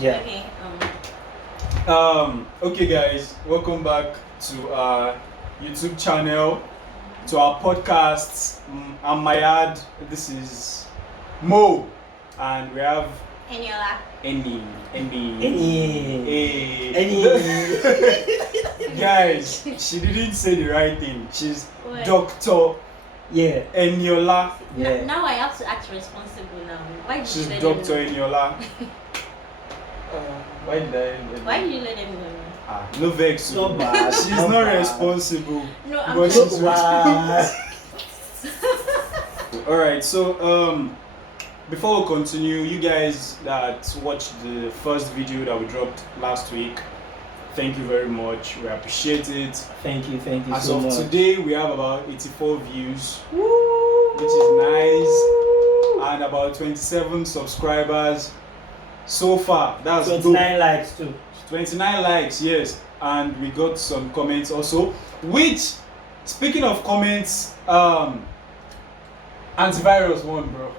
Yeah. Okay. Okay, guys, welcome back to our YouTube channel, to our podcasts. I'm Mayad. This is Mo, and we have Eniola. Any. Any. Guys, she didn't say the right thing. She's What? Dr. Yeah. Eniola. Yeah. Now I have to act responsible now. Why did She's you let Dr. them know? Eniola. Why did I? Why did you let them know? No vex. No bad. She's no not bad. responsible. No, I'm But just she's Wow. Alright, so before we continue, you guys that watched the first video that we dropped last week, thank you very much. We appreciate it. Thank you As so of much. today, we have about 84 views, Woo. which is nice, and about 27 subscribers so far. That's 29 likes too. 29 likes, yes, and we got some comments also. Which, speaking of comments, Antivirus won, bro.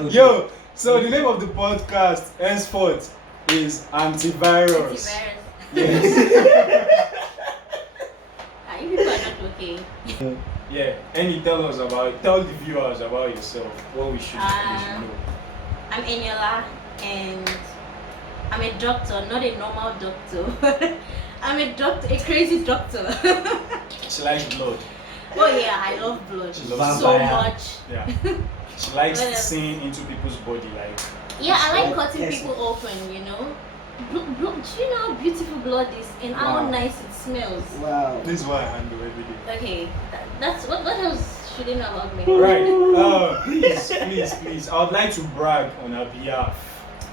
Okay. Yo, so the name of the podcast henceforth is Antivirus. antivirus. Yes. You people are not okay. Yeah. Any tell the viewers about yourself. What we should know. I'm Eniola and I'm a doctor, not a normal doctor. I'm a doctor, a crazy doctor. She likes blood. Oh yeah, I love blood She loves so vampire. much. Yeah. She likes Whatever. seeing into people's body, like. Yeah, I like Yes, cutting yes. people open, you know. Do you know how beautiful blood is and how Wow. nice it smells? Wow. This is what I handle every day. Okay, that's what else should you know about me? Right. Please. I would like to brag on her behalf.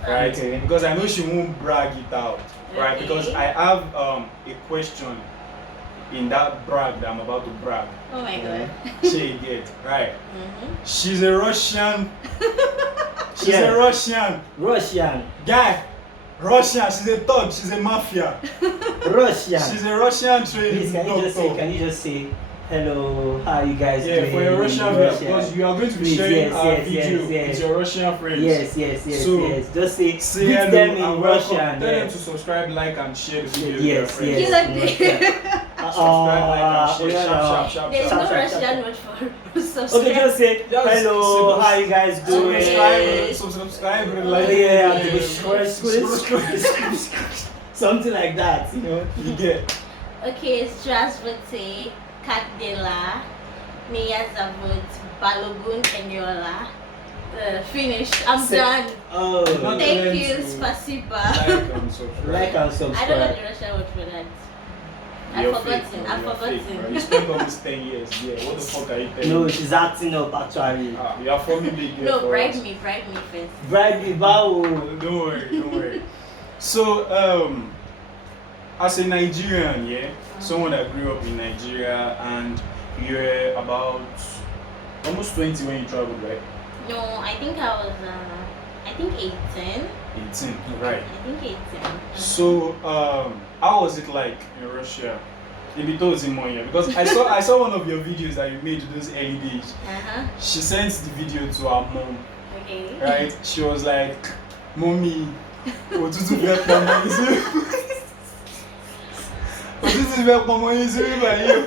Right? Okay. Because I know she won't brag it out. Right? Okay. Because I have a question in that brag that I'm about to brag. Oh my god. She get right. She's a Russian. She's Yeah. a Russian Russian. guy. Russian. She's a thug. She's a mafia. Russian. She's a Russian trained Please, doctor. can you just say hello, how you guys Yeah, doing? for your Russian in friends, Russia? because you are going to be Please, sharing yes, our yes, video yes, yes. with your Russian friends. Yes. So, Just say Say greet hello them in and welcome. Russian. Tell them Yes. to subscribe, like, and share the video with Yes, their friends. yes. You like Subscribe, like, and share. yeah, Sharp. There's no Sharp, sharp, Russian sharp. word for subscribe. Okay, just say Just hello, say- how you guys doing? Subscribe, Oh, like, yeah, yeah. something like that, you know. You get. Okay, it's Strasbourg, Kadela, Mia Zavut, Balogun, Eniola. Finished. I'm done. Oh, Not Thank them you, to spasiba. Like and subscribe. like and I don't know subscribe. the Russian word for that. You're I've fake, forgotten. bro. I've You're fake, bro. forgotten. You spent almost 10 years there. What the fuck are you telling No, me? she's acting up actually. You are forming big deal No, for bribe us. me first. Bribe me, bow. Don't worry. So, as a Nigerian, yeah, someone that grew up in Nigeria, and you're about almost 20 when you traveled, right? No, I think I was, 18. 18, right. I think 18. So, how was it like in Russia? Because I saw one of your videos that you made those early days. She sent the video to her mom, Okay. right? She was like, "Mommy, òtútù fẹ́ pa ọmọ yín sí." Òtútù fẹ́ pa ọmọ yín sí bíbá yìí.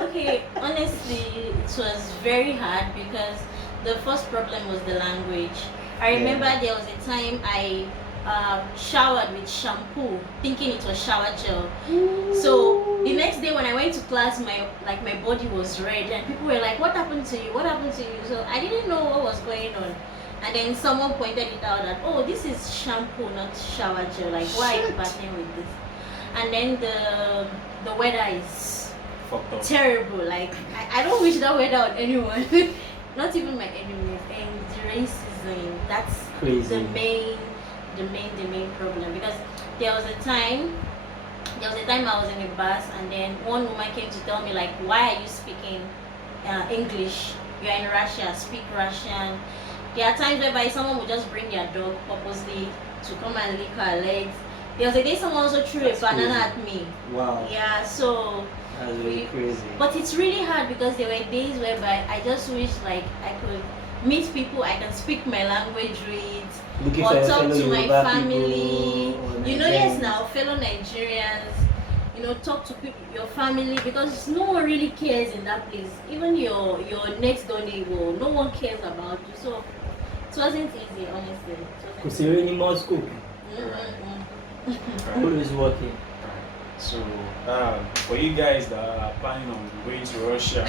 Okay, honestly, it was very hard because the first problem was the language. I remember there was a time I showered with shampoo, thinking it was shower gel. So the next day when I went to class, my body was red, and people were like, "What happened to you? What happened to you?" So I didn't know what was going on. And then someone pointed it out that, "Oh, this is shampoo, not shower gel. Like, why are you battling with this?" And then the weather is Fucked up. terrible. Like, I don't wish that weather on anyone, not even my enemies. And the racism, that's Crazy. the main problem. Because there was a time I was in a bus, and then one woman came to tell me, like, "Why are you speaking English? You're in Russia, speak Russian." There are times whereby someone would just bring their dog purposely to come and lick her legs. There was a day someone also threw That's a banana crazy. at me. Wow. Yeah, so That's really crazy. but it's really hard because there were days whereby I just wish like I could meet people I can speak my language with, Looking or for your talk fellow to my Yoruba family. people or You know, yes, Nigerians. now fellow Nigerians. You know, talk to people, your family, because no one really cares in that place. Even your next door neighbor, no one cares about you. So it wasn't easy, honestly. Because you're in Moscow, Right. always working. So, for you guys that are planning on going to Russia,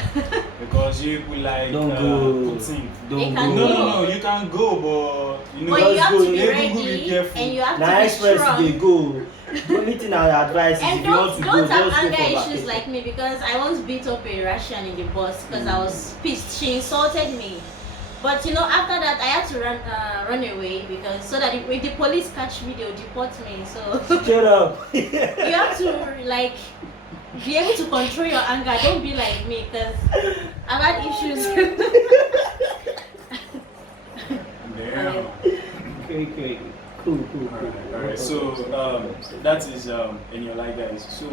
because you people like Don't go. Putin. They Don't can go. No, you can go, but you know, But you Just have go, to be you have to be ready, careful. and you have Now to be express strong. they go. The only thing I advise is And if you want to go, don't have just go anger for issues vacation. like me, because I once beat up a Russian in the bus because I was pissed. She insulted me. But you know, after that, I had to run away, because so that if the police catch me, they'll deport me. So Shut up. you have to like be able to control your anger. Don't be like me, because I've had issues. Damn. Okay. Cool. Alright. So that is ENIOLA, guys. So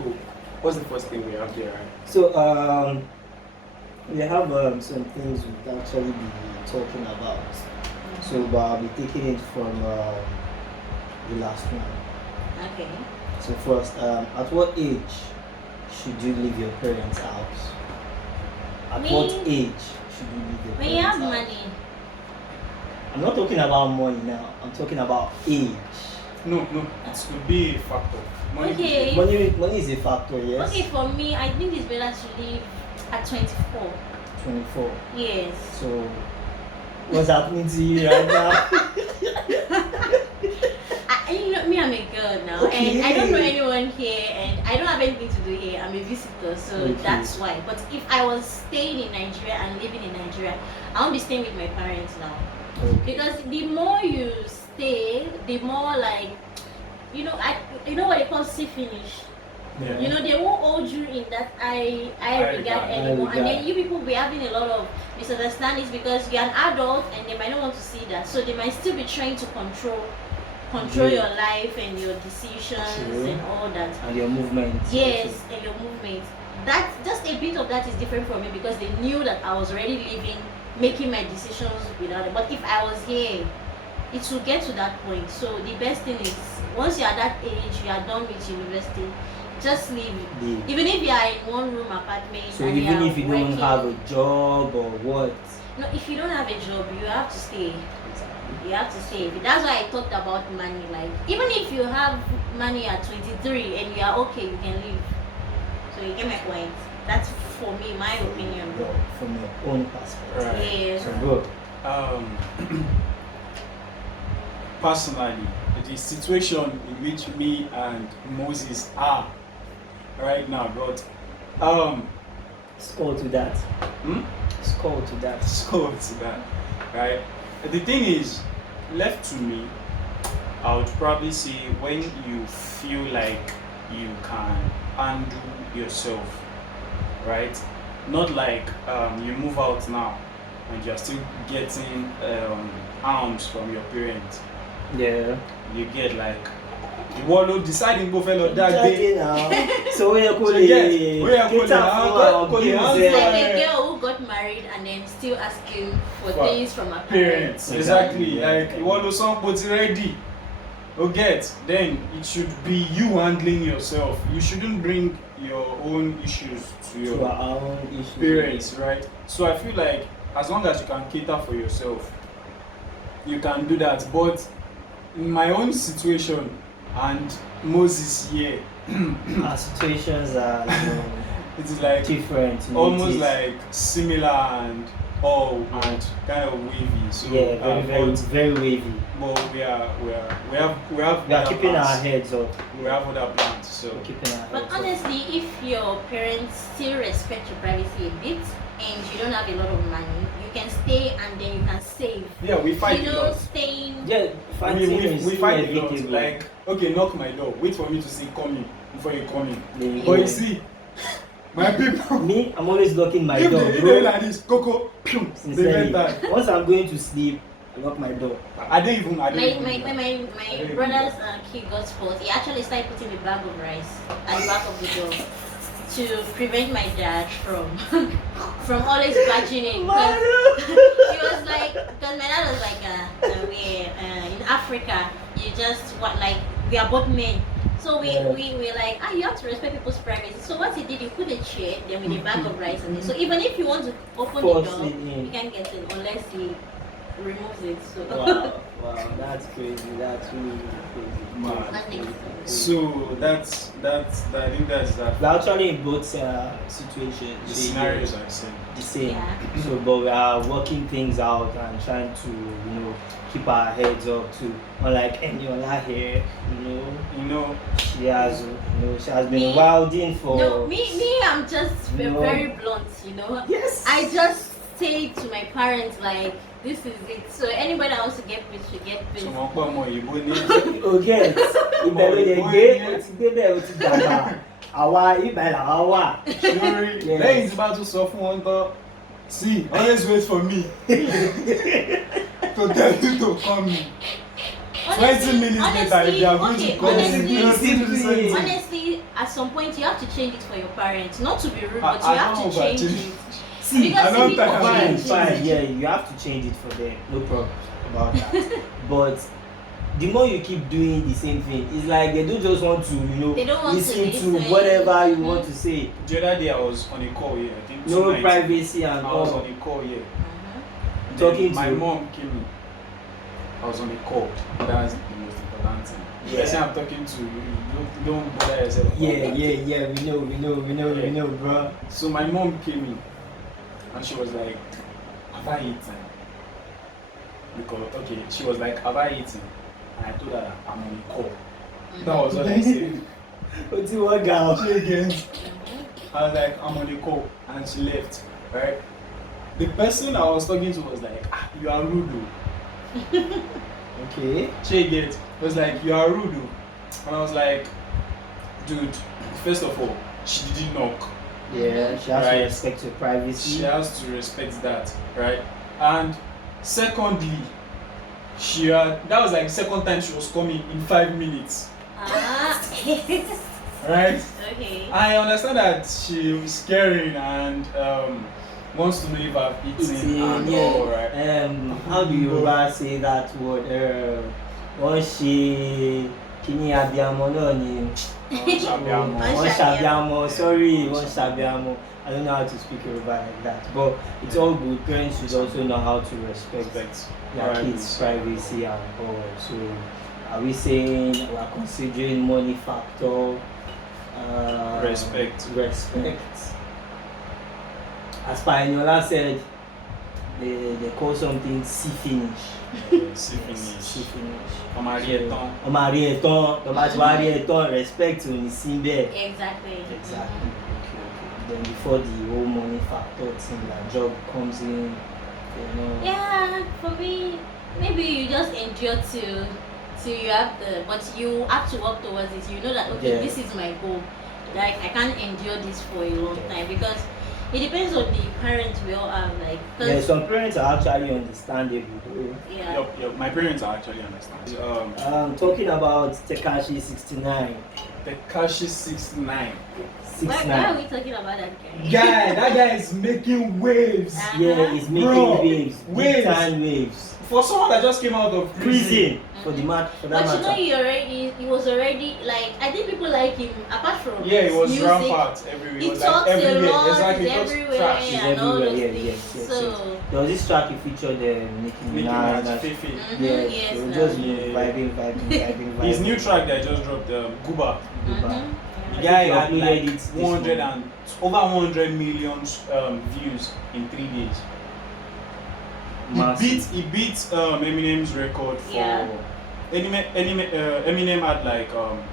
what's the first thing we have there? Right? So we have some things we'll actually be talking about. So but I'll be taking it from the last one. Okay. So first, at what age should you leave your parents' house? At Me? what age should you leave your When you parents' have house? money, I'm not talking about money now. I'm talking about age. No, it could be a factor. Money could be- Okay. Money is a factor, yes. Okay, for me, I think it's better to leave at 24. 24. Yes. So, what's happening to you right now? You know, me, I'm a girl now, Okay. and I don't know anyone here, and I don't have anything to do here. I'm a visitor, so Okay. that's why. But if I was staying in Nigeria and living in Nigeria, I won't be staying with my parents now. Because the more you stay, the more like, you know what they call see finish. Yeah. You know, they won't hold you in that I regard anymore. And then you people will be having a lot of misunderstandings, because you're an adult and they might not want to see that. So they might still be trying to control your life and your decisions True. and all that. And your movements. Yes, also. and your movements. That just a bit of that is different from me, because they knew that I was already living, making my decisions without it. But if I was here, it will get to that point. So the best thing is, once you're at that age, you are done with university, just leave. Leave. Even if you are in one room apartment. So and even you if you are don't working, have a job or what? no, if you don't have a job, you have to stay. You have to stay. That's why I talked about money. Like, even if you have money at 23 and you are okay, you can leave. So you get my point. That's for me, my opinion. From your own perspective. Right. Yes. So bro, Personally, the situation in which me and Moses are right now, but score to that. Score to that. so to that, right? The thing is, left to me, I would probably say when you feel like you can undo yourself, right? Not like you move out now and you're still getting arms from your parents. Yeah. You get like you want to decide in go fellow that day. So where you So yes, where you call It's it? like a girl who got married and then still asking for For things from her Parents, parents. exactly. Yeah. Like you want to somebody ready. Okay, then it should be you handling yourself. You shouldn't bring your own issues to To your our own issues. parents, right? So I feel like as long as you can cater for yourself, you can do that. But in my own situation and Moses here, Our situations are, it is like different. almost It is- like similar and all and kind of wavy. So yeah, very wavy. but we have We are other keeping our plans. heads up. We have other plans. So We're keeping our But heads up. honestly, if your parents still respect your privacy a bit and you don't have a lot of money, you can stay and then you can save. yeah, we fight You a know, lot. staying. Yeah, fighting is We fight a lot. inevitable. Like, okay, knock my door. Wait for me to say come in before you come in. Yeah. But you see, my people, Me, I'm always locking my if door, they bro. like this, Coco, they Sincerely, let that. once I'm going to sleep, I lock my door. I don't even. My do my that. brother's kid got spoiled. He actually started putting a bag of rice at the back of the door. to prevent my dad from always barging in. Because he was like, because my dad was like, in Africa, you just what like we are both men. So we like, you have to respect people's privacy. So what he did, he put a chair, then with a bag of rice on it. So even if you want to open the door, you can't get in unless he removes it. So Wow, that's crazy. That's really crazy. Man. So that's I think that's that. We're actually in both situations. The scenarios are the same. The same. Yeah. So, but we are working things out and trying to, keep our heads up too. Unlike Eniola here, she has, she has been wilding for. No, me, I'm just very blunt. Yes. I just say to my parents like, this is it. So anybody that wants to get pissed should get pissed. Okay. Ìbẹ̀rù lè gbé o ti gbé bẹ́ẹ̀ o ti dàgbà. Àwa ibà làwa wà. Lẹ́yìn tí bá tún sọ fún wọn tán, see, always wait for me to tell you to come in. 20 minutes later, if they are going to come honestly, at some point you have to change it for your parents. Not to be rude, but you have to change it. See, Because fine, yeah, you have to change it for them. No problem about that. But the more you keep doing the same thing, it's like they don't just want to, They don't want listen to to listen. whatever you want to say. The other day I was on a call here. I think No tonight. privacy and I was all. on a call here. Talking My to mom came in. I was on a call. That's the most important thing. Yeah. The person I'm talking to, you don't bother yourself. about Yeah, that. we know, bro. So my mom came in and she was like, have I eaten? Because, okay, she was like, have I eaten? And I told her that I'm on a call. That was what I said. What's it work out? She again. I was like, I'm on a call. And she left, right? The person I was talking to was like, you are rude. Though." Okay. She again was like, you are rude. Though." And I was like, dude, first of all, she didn't knock. Yeah, she has to Right. respect your privacy. She has to respect that, right? And secondly, that was like the second time she was coming in 5 minutes, right? Okay. I understand that she was caring and wants to know if I've eaten and all, right? How do you say that word? Once she kini abiyamo náà ni. Shabiamo. One shabiamo, sorry, one shabiamo. I don't know how to speak Yoruba like that, but it's all good. Parents should also know how to respect their kids' privacy and all. So, are we saying we are considering money factor? Respect. As Eniola said, they call something see finish. See finish. Ọmọ àrí ẹ̀tàn, tó bá ti wá rí ẹ̀tàn, respect ò ní sí bẹ́ẹ̀. Exactly. Exactly. Okay. Then before the whole money factor thing, that job comes in, Yeah, for me, maybe you just endure till you have but you have to work towards it. You know that okay, this is my goal. Like I can't endure this for a long time because it depends on the parents we all have. Like some parents are actually understandable though. Yeah. Yep, my parents are actually understanding. Talking about Tekashi 69. Tekashi 69. Why are we talking about that guy? That guy is making waves. Yeah, he's making waves. Big time waves. For someone that just came out of prison. For that matter. But he was already like, I think people like him apart from he was music. rampant everywhere. He was talks like everywhere. a lot, Exactly. he's everywhere, He's and all those things. Yes. So there was this track he featured Nicki Minaj. Fifi. Yes, they were just vibing. His new track that just dropped, Guba. The guy had like over 100 million views in 3 days. He beat Eminem's record for Eminem had like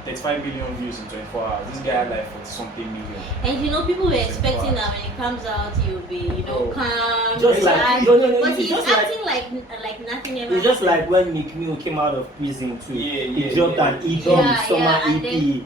35 million views in 24 hours. This guy had like 40 something million. And people were expecting that when it comes out he'll be calm, just like but he's acting like nothing ever. It's just like when Meek Mill came out of prison too. He dropped an EP, summer EP.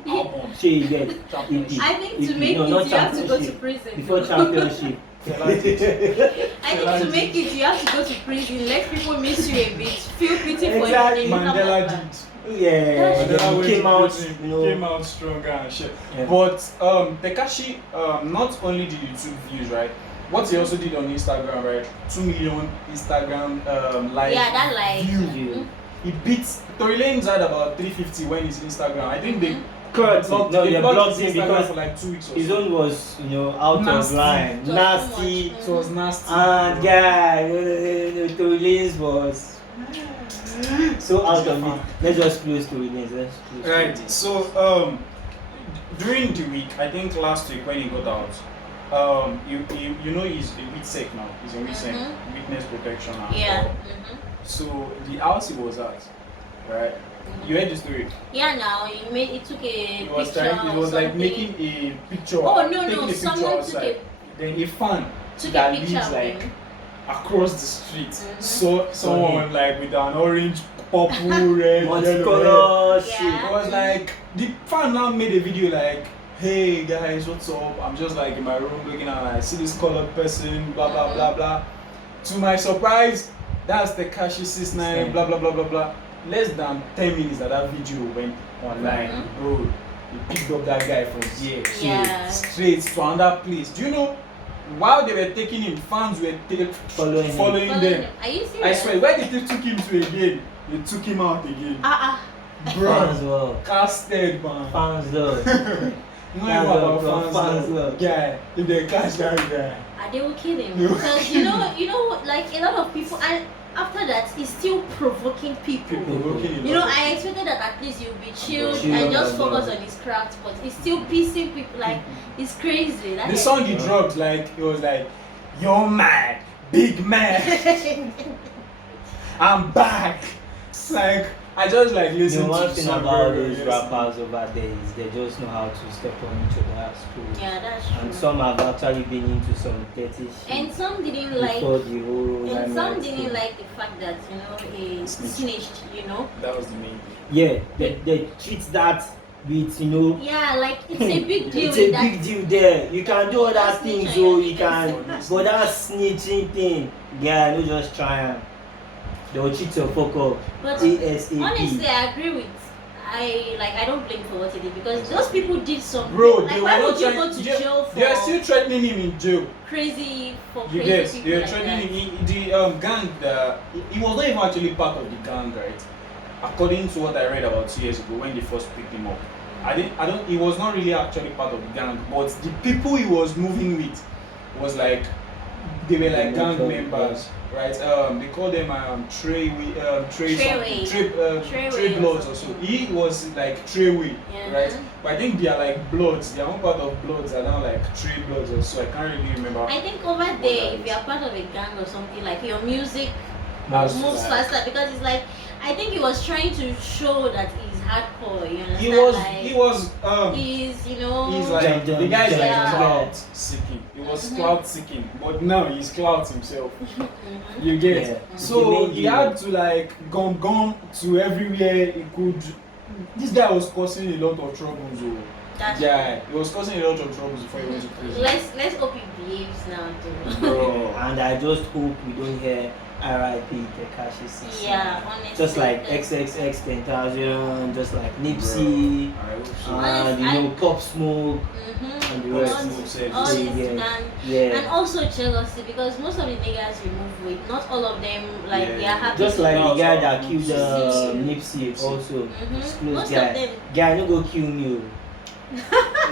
I think to make it you have to go to prison. Before championship. I think to make it you have to go to prison, let people miss you a bit, feel pity for you. Mandela did. Yeah, But then he came out, you know. came out stronger and shit. Yeah. But Tekashi, not only the YouTube views, right? What he also did on Instagram, right? 2 million Instagram live Yeah, that like. view. He beats Tory Lanez had about 350 when he's Instagram. I think they Correct. blocked, No, they they blocked blocked his him Instagram because for like 2 weeks or his so. own was, you know, out Nasty. of line, It was nasty. too much. So it was nasty. And guy, Tory Lanez was so out of it. Let's just close Tory Lanez. Let's close Tory Right. Lanez. So during the week, I think last week when he got out, you know he's a WITSEC now. He's a WITSEC, witness protection. And Yeah. all. So the house he was at, right? You heard the story. Yeah, now it took a He was picture. trying. He was like something. making a picture. Oh no taking no! a picture Someone outside. Then a fan took that a picture lives of like him. across the street. Mhm. So someone like with an orange, purple, red, yellow. red. Multicolor shit. Yeah. It was like the fan now made a video like, hey guys, what's up? I'm just like in my room looking at I see this colored person, blah blah blah blah. To my surprise, that's the Tekashi 69, blah blah blah blah blah. Less than 10 minutes that video went online, bro. They picked up that guy from there, Yeah. straight to another place. Do you know? While they were taking him, fans were Following him. them. Are you I serious? swear, where they took him to again, they took him out again. Fans Bro, love. casted, man. Fans love. You know about Fans fans, love. guy. If they catch that guy, They will kill him No. because you know, like a lot of people, and after that, he's still provoking people. provoking. You know, I expected that at least you'll be chilled Chill and just and focus all. on his craft, but he's still pissing people. Like it's crazy. That The guy- song he dropped, like it was like, "You're mad, big man, I'm back." It's like I just like listen The to one the thing song about very those well. rappers over there is they just know how to step on each other's toes. Yeah, that's true. And some have actually been into some dirty shit And some didn't like. before the whole And some limelight didn't thing. like the fact that he snitched. You know. That was the main. Yeah, they treat that with, you know, Yeah, like it's a big deal. it's with a that. big deal there. You can do other That's things, snitching, so yeah, you can, but that snitching thing, yeah, no just try and they'll cheat your fuck up. But ASAP. honestly, I agree with. I don't blame for what he did because those people did something. Bro, like they why were would not you trying. go to jail for They are still threatening him in jail. crazy You crazy guess people they are like threatening that? him. The gang, he was not even actually part of the gang, right? According to what I read about 2 years ago when they first picked him up, he was not really actually part of the gang, but the people he was moving with was like they were like gang members, right? They call them Trey Bloods or so. He was like Treyway, Yeah. right? But I think they are like Bloods. They are one part of Bloods. They are now like Trey Bloods or so. I can't really remember. I think over there, if you are part of a gang or something, like your music That's moves right. faster because it's like I think he was trying to show that he's hardcore. You understand? He's He's like the guy is like Yeah. clout seeking. He was clout seeking, but now he's clout himself. You get? Yeah. So He he made had to like gone to everywhere he could. This guy was causing a lot of troubles. Oh. That's Yeah, he was causing a lot of troubles before he went to prison. Let's hope he behaves now too. Bro. And I just hope we don't hear R.I.P. Tekashi 69. Yeah, honestly. Just like that's- XXX Tentacion, just like Nipsey, I hope so. and you know Pop Smoke, and the All rest. these Yeah. and Yeah. and also jealousy because most of the niggas you move with, not all of them like Yeah. they are happy. Just to like be- the guy that killed Nipsey. Nipsey also. This close Most guy. of them. Guy, no go kill me.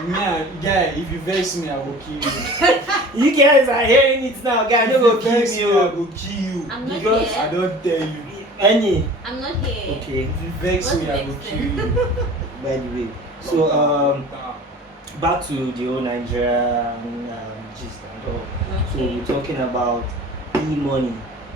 Man, guy, if you vex me, I will kill you. You guys are hearing it now. Guy, no go If you kill vex me. me, I will kill you. I'm not Because here. I don't tell you. Any. I'm not here. Okay. If you vex What's me, I will next kill then? you. By the way, so back to the whole Nigerian gist and all. So Okay. we're talking about e-money.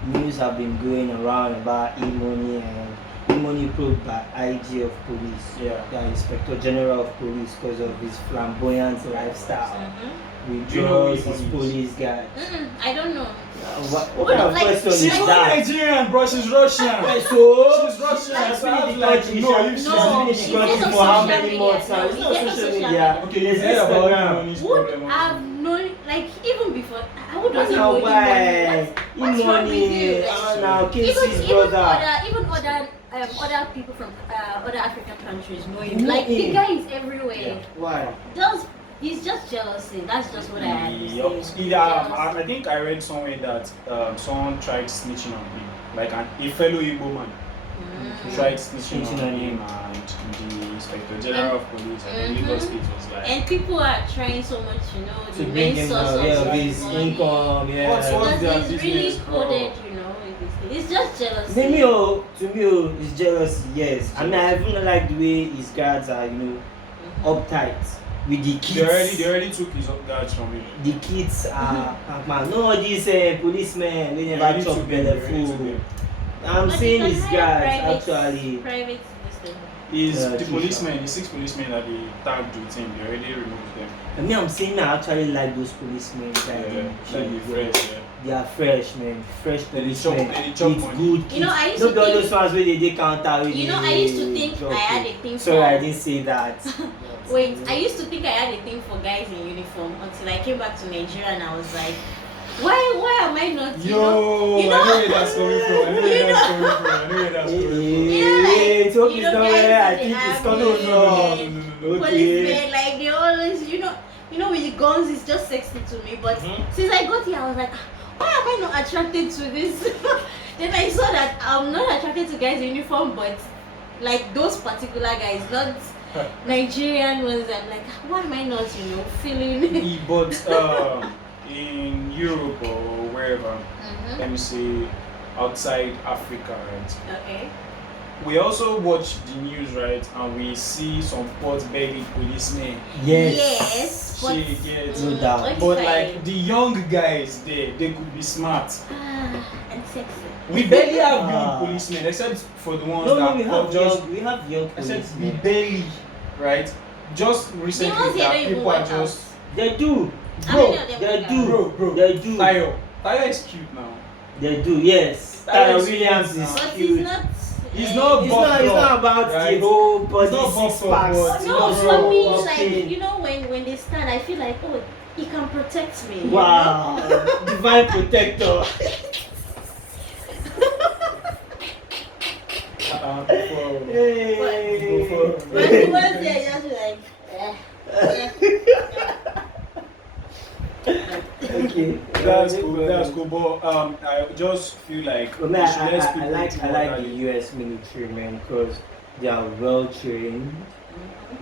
News have been going around about e-money and e-money probed by IG of police, Yeah. the Inspector General of Police, because of his flamboyant lifestyle. Mhm. With Do you know who drugs, he his is? police guy. I don't know. What kind of Like, question She's is not that? Nigerian, bro. She's Russian. So She's Russian. She's So been I in was the like, country. no, She's if No, been in the she's country on for how social many media. months now? No, It's he's not on social social media. Okay, you've It's heard about Instagram. money's Would problem. have known like even before I would What's not now know why? what's wrong with you? E-money. Now Even Casey's brother. even other other people from other African countries know him. You know Like the him? guy is everywhere. Yeah. Why? He's just jealousy. That's just what I Yup. understand. Yeah, I think I read somewhere that someone tried snitching on him, like a fellow Igbo man tried snitching on him, and the Inspector General of Police and the Lagos State was like, And people are trying so much, To the bring main him source down, of yeah, his his money. income, yeah. What's their Because he's really business, bro? coded, It's just jealousy. To me, it's jealousy, yes. I mean, I even like the way his guards are, uptight with the kids. they already took his guards from him. The kids are, man, no, these policemen, they They never already chop took them, belly they already took food. them. I'm But saying you his can guards hire actually. private this thing. The True, policemen, the 6 policemen that they tagged with him, they already removed them. I mean, I'm saying I actually like those policemen. They are fresh, man. Fresh They policemen. chop It's money. good. I used Not to all think. those ones where they counter. I used to think I had a thing Sorry, for. I didn't say that. Wait, I used to think I had a thing for guys in uniform until I came back to Nigeria and I was like, why am I not? Yo, I know where that's coming from. It's hope it's not where I think it's coming from. Okay. Policemen, like they always, with the guns, it's just sexy to me. But since I got here, I was like, why am I not attracted to this? Then I saw that I'm not attracted to guys in uniform, but like those particular guys, not Nigerian ones. I'm like, why am I not, feeling? But in Europe or wherever, let me say outside Africa, right? Okay. We also watch the news, right? And we see some pot-bellied policemen. Yes. But, She gets. No doubt. what But if like the young guys there, they could be smart. and sexy. We barely have young policemen, except for the ones that we have just. we have young Except we policemen. barely, right? Just The ones recently here that don't even people are work just. They do. How many of them They work do. out? Bro, They do. Tayo is cute now. They do. Yes. Tyler Tyler is Williams cute is now. But cute. he's not. He's not It's not about right? the whole body It's not six buff up, packs. but- It's No, not for me, so it's okay. like when they stand, I feel like he can protect me. Wow, divine protector. Hey. But the ones there just like. Okay, That's cool. But I just feel like But we man, should let people I like the US military, man, because they are well trained,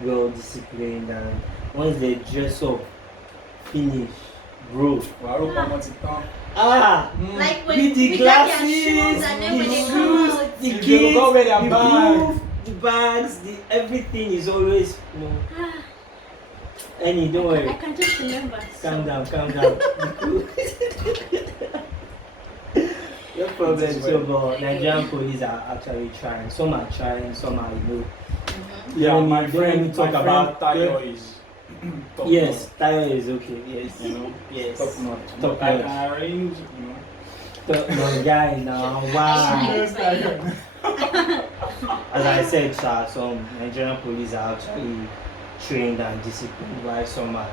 well disciplined, and once they dress up, finish, bro. Like when With the we got their glasses, shoes and then the when they shoes, come out. the They kids, go wear their the bag. proof, the bags, the everything is always, Annie, don't worry. I can just remember. Calm down. No problem. So, but Nigerian police are actually trying. Some are trying, some are, Yeah, Don't my let me friend talk about Tayo is top Yes, Tayo is okay. Yes, notch, yes. top notch. Top I notch. already know, Top notch guy now. Wow. As I said, sir, some Nigerian police are actually trained and disciplined, while some are.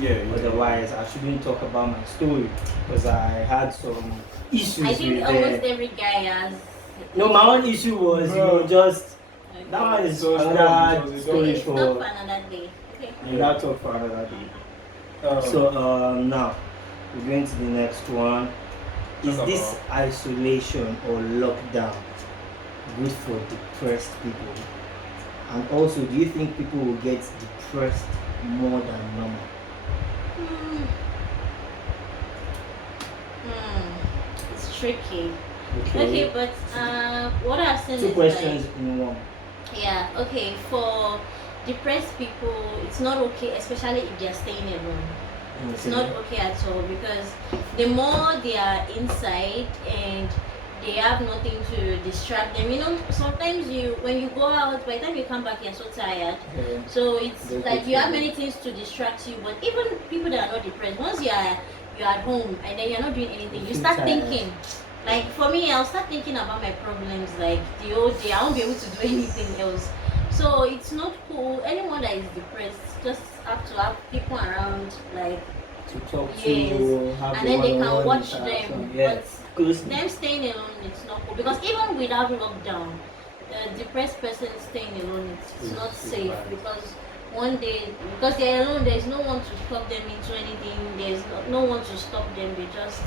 Yeah. Otherwise, I shouldn't talk about my story because I had some issues I think with almost every guy has. No, my own issue was, just that one is So it's another not- story It's not for for another day. Okay. that talk for another day. Um, So now we're going to the next one. Is Talk this isolation or lockdown good for depressed people? And also, do you think people will get depressed more than normal? It's tricky. Okay, but what I've seen Two is questions in one. yeah, okay, for depressed people, it's not okay, especially if they're staying alone. It's not okay at all because the more they are inside and they have nothing to distract them. Sometimes when you go out, by the time you come back, you're so tired. Okay. So it's Very like good you have for many things to distract you. But even people that are not depressed, once you're at home and then you're not doing anything, you feel start tired. thinking. Like for me, I'll start thinking about my problems. Like the whole day, I won't be able to do anything else. So it's not cool. Anyone that is depressed just have to have people around, like To talk yes, to, have and the then they can one-on-one watch interaction. them. Yeah. But Close. them staying alone, it's not cool because even without lockdown, a depressed person staying alone is not It's safe bad. because one day, because they're alone, there's no one to stop them into anything. There's no one to stop them. They just,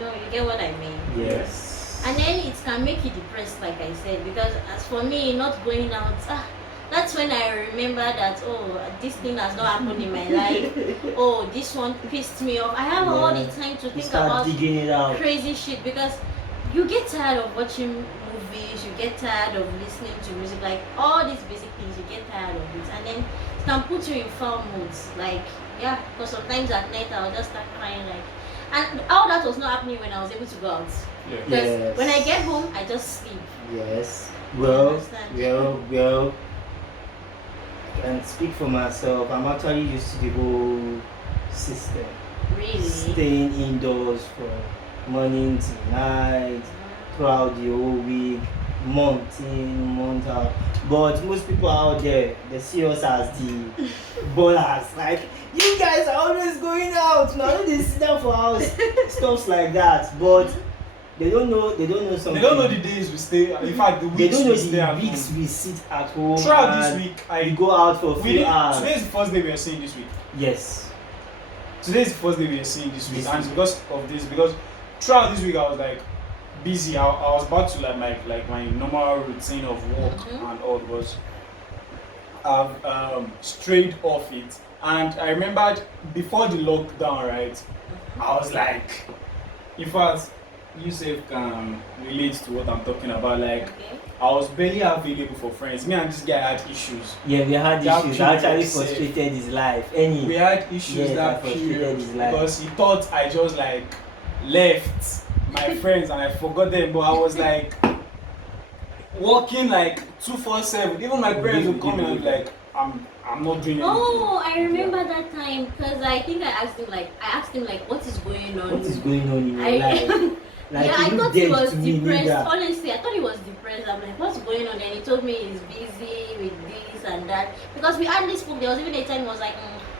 you get what I mean. Yes. And then it can make you depressed, like I said, because as for me, not going out, that's when I remember that, oh, this thing has not happened in my life. Oh, this one pissed me off. I have all the time to You think start about digging it out. crazy shit because you get tired of watching movies, you get tired of listening to music, like all these basic things, you get tired of it. And then it can put you in foul moods. Like, yeah, because sometimes at night I'll just start crying, like, and all that was not happening when I was able to go out. Yeah. Because Yes. when I get home, I just sleep. Yes. You Well, understand? I can speak for myself. I'm actually used to the whole system. Really? Staying indoors from morning to night, throughout the whole week, month in, month out. But most people out there, they see us as the ballers. Like, you guys are always going out. Now they sit down for house, stuff like that. But they don't know something. They don't know the days we stay. In fact, the They weeks don't know we stay at the weeks home. we sit at home. Throughout and this week, we go out for a few hours. Today is the first day we are seeing this week. Yes. Today is the first day we are seeing this week, This and week. because of this, because throughout this week I was like busy. I was about to like my normal routine of work Mhm. and all, was I've strayed off it. And I remembered before the lockdown, right? I was like, in fact, Yusuf can relate to what I'm talking about. Like, Okay. I was barely available for friends. Me and this guy had issues. Yeah, we had That issues. period Actually itself. frustrated his life. We had issues Yes, that that frustrated period his life. because he thought I just like left my friends and I forgot them, but I was like working like 247. Even my parents would come and be like, I'm not doing anything. Oh, I remember that time because I think I asked him like, what is going on? What is going on in your I- life? Like, yeah, I you look thought he dead was to me, depressed. nigga. Honestly, I thought he was depressed. I'm like, what's going on? And he told me he's busy with this and that. Because we hardly spoke. There was even a time he was like,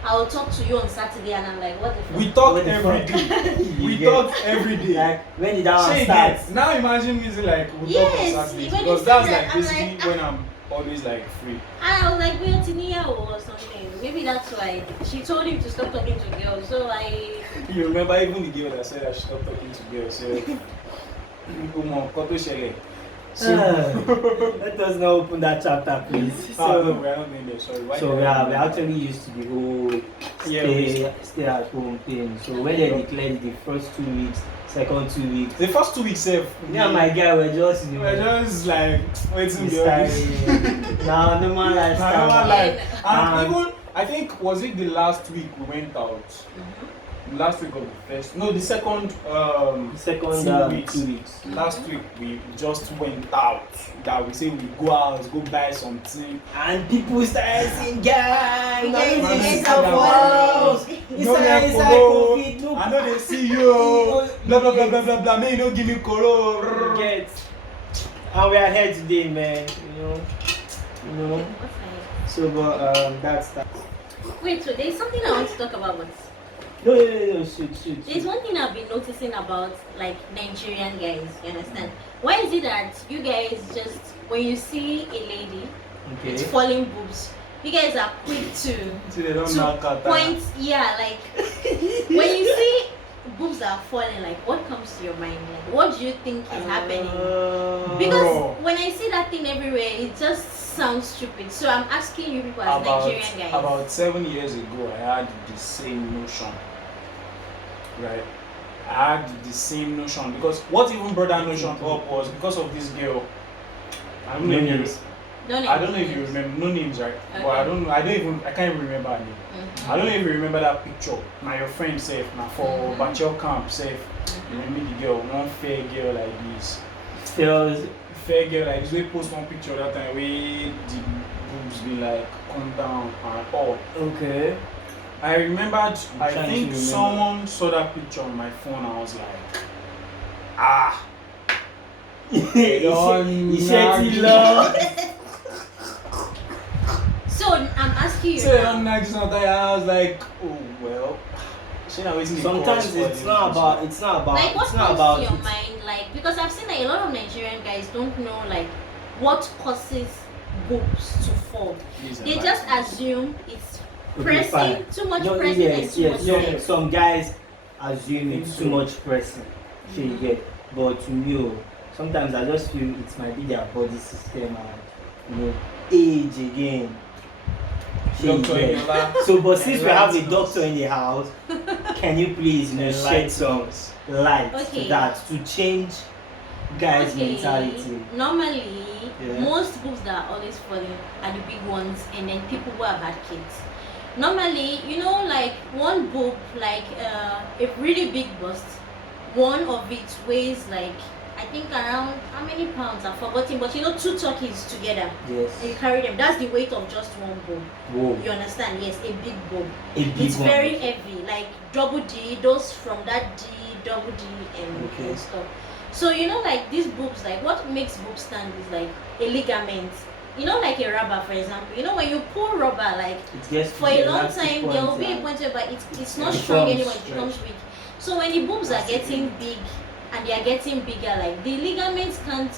I'll talk to you on Saturday. And I'm like, what the fuck? We talk What the every fuck? day. You We get- talk every day. Like, when did that one Say start? again. Now imagine me like we Yes, talk on Saturdays when you because said that's that, like I'm basically like, when I'm always like free. And I was like, we're Tinia or something. Maybe that's why. She told him to stop talking to girls. So I. You remember even the girl that said I should stop talking to girls. So, Let us not open that chapter, please. no, we are not going there. Sorry. Why So did we I are do we that? actually used to the whole Yeah, stay at home thing. So when they declared the first 2 weeks, second 2 weeks, the first 2 weeks, me and my guy were just we were just like waiting the starting now normal lifestyle. normal life. And- And even I think was it the last week we went out. Last week of the first, no, the second Second 2 weeks. 2 weeks. Last week we just went out. That we say we go out, go buy something. And people started saying, "Gang, now Guys, this guys, is calm our down. house. No Inside let COVID, follow. no." I know they see you. Blah blah blah blah blah blah. May you no give me coro. Get. And we are here today, man. You know. What's that? So, but that's that. Wait, so there's something I want to talk about. No, shoot. There's one thing I've been noticing about like Nigerian guys, you understand? Why is it that you guys just when you see a lady with Okay. falling boobs, you guys are quick to See they don't knock out. point, yeah, like when you see boobs that are falling, like what comes to your mind? Like what do you think is happening? Because Bro. when I see that thing everywhere, it just sounds stupid. So I'm asking you people as Nigerian guys. About 7 years ago, I had the same notion. Right? I had the same notion because what even brought that notion up was because of this girl. I don't know if you, Names. Don't I don't know if you remember, no names, right? But Okay. I don't know. I can't even remember her name. Mhm. I don't know if you remember that picture. Now your friend safe, now for Mhm. Bachel camp safe. You Mhm. meet the girl, one fair girl like this. Still, Fair girl like this. We post one picture that time where the boobs be like come down and all. okay. I remembered, I trying to think remember. someone saw that picture on my phone. I was like, ah, You said he love. So I'm asking you so now. I'm like, I was like, oh well. Sometimes it's not about. Like what It's not comes about. to your it. mind, like because I've seen like a lot of Nigerian guys don't know like what causes boobs to fall. They just assume it's pressing, fine. too much No, pressing yes, and too yes. much sex. Some guys assume it's too much pressing. So you get, but to me, sometimes I just feel it might be their body system and age again. Dr. ENIOLA. So, but since we have a doctor in the house, can you please shed some light to that to change guys' mentality? Normally, most boobs that are always falling are the big ones, and then people who have had kids. Normally, like one boob, like a really big bust, one of it weighs like, I think around how many pounds? I've forgotten, but 2 turkeys together. Yes. And you carry them. That's the weight of just one boob. Whoa. You understand? Yes, a big boob. It's very heavy, like double D. Those from that D, double D, and stuff. So like these boobs, like what makes boobs stand is like a ligament. Like a rubber, for example. When you pull rubber, like for a long time, there will be a point where it's not strong anymore. It becomes weak. So when the boobs are getting big and they are getting bigger, like the ligaments can't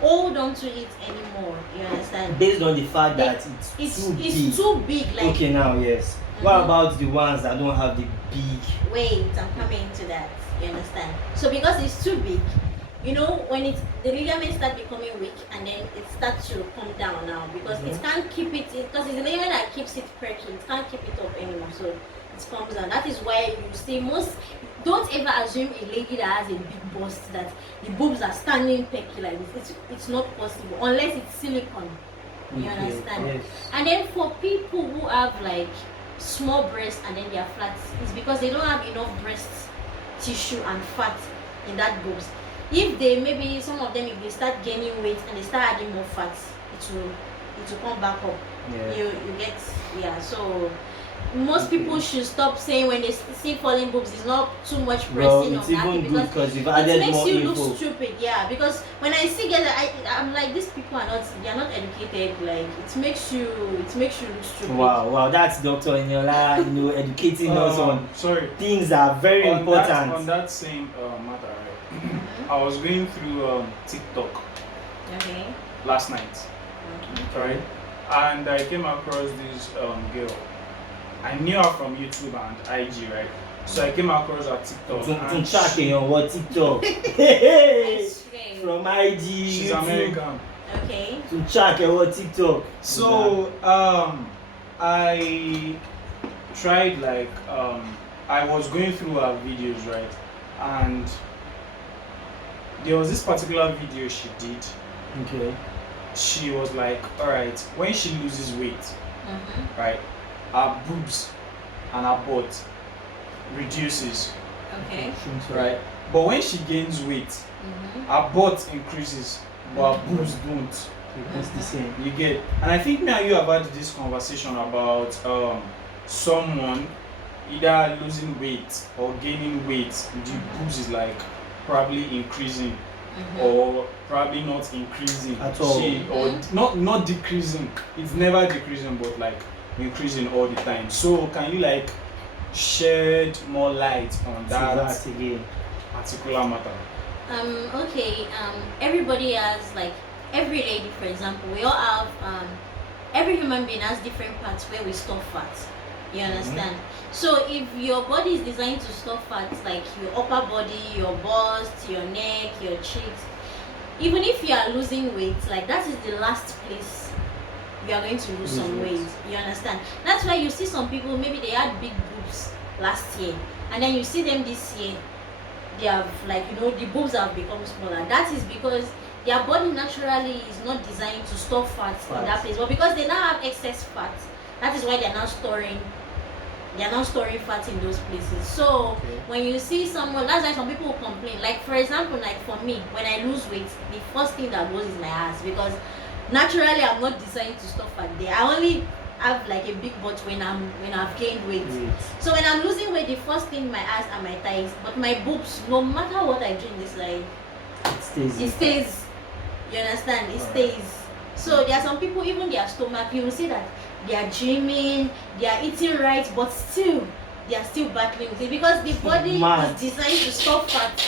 hold on to it anymore. You understand? Based on the fact that it's too big. Like, okay, now yes. What about the ones that don't have the big? Wait, I'm coming to that. You understand? So because it's too big, when the ligaments start becoming weak and then it starts to come down now because it can't keep it, because it's the ligament that keeps it perky. It can't keep it up anymore. So it comes down. That is why you see don't ever assume a lady that has a big bust that the boobs are standing perky like this. It's not possible unless it's silicone. You understand? Yes. And then for people who have like small breasts and then they are flat, it's because they don't have enough breast tissue and fat in that boobs. If they maybe some of them, if they start gaining weight and they start adding more fat, it will come back up. Yeah. You get so most people should stop saying when they see falling boobs it's not too much pressing it's on that even good because you've it added makes more you info. look stupid. Yeah, because when I see girls, I'm like, these people are not educated. Like it makes you look stupid. Wow, that's Dr. ENIOLA, educating us on things that are very important. On that same matter, right? I was going through TikTok last night, right? And I came across this girl. I knew her from YouTube and IG, right? So I came across her TikTok. To check on what TikTok? From IG, she's YouTube. American. Okay. To check on what TikTok. So I tried I was going through her videos, right? And there was this particular video she did. Okay. She was like, alright, when she loses weight, right, her boobs and her butt reduces. Okay. Right? But when she gains weight, her butt increases, but her boobs don't. It's the same. You get? And I think me and you have had this conversation about someone either losing weight or gaining weight, the boobs is like probably increasing or probably not increasing at all. Or not decreasing. It's never decreasing, but like increasing all the time. So can you shed more light on that again particular matter? Okay. Everybody has every lady, for example, we all have every human being has different parts where we store fat. You understand? So if your body is designed to store fat, like your upper body, your bust, your neck, your cheeks, even if you are losing weight, that is the last place you are going to lose some weight. You understand? That's why you see some people, maybe they had big boobs last year, and then you see them this year, they have the boobs have become smaller. That is because their body naturally is not designed to store fat in that place, but because they now have excess fat, that is why they are now storing fat in those places. So when you see someone, that's why some people will complain. For example, for me, when I lose weight, the first thing that goes is my ass, because naturally I'm not designed to store fat there. I only have a big butt when I've gained weight. So when I'm losing weight, the first thing my ass and my thighs, but my boobs, no matter what I do in this life, it stays. You understand? It stays. So there are some people, even their stomach, you will see that they are gymming, they are eating right, but still they are still battling with it because the body is designed to store fat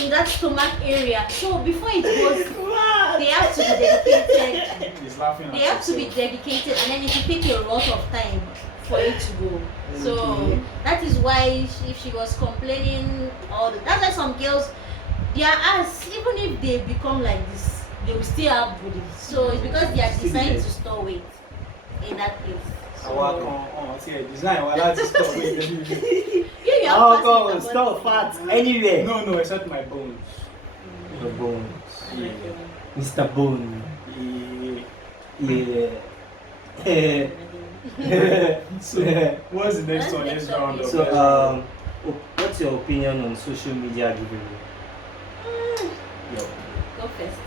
in that stomach area. So before it goes, they have to laughing at They have to be yourself. dedicated, and then it will take a lot of time for it to go. So Okay. that is why if she was complaining that's why some girls, their ass, even if they become like this, they will still have booty. So it's because they are designed to store weight in that place. Àwa So kan ti ẹ̀ design wa láti stop weight everywhere. you have Oh, fat God, metabolic stop fat anywhere. No, except my bones. The bones. Yeah. Mr. Bone. Yeah. Yeah. So what's the next one? Let's round up. So, let's round up. what's your opinion on social media giveaway? Yo, Go first.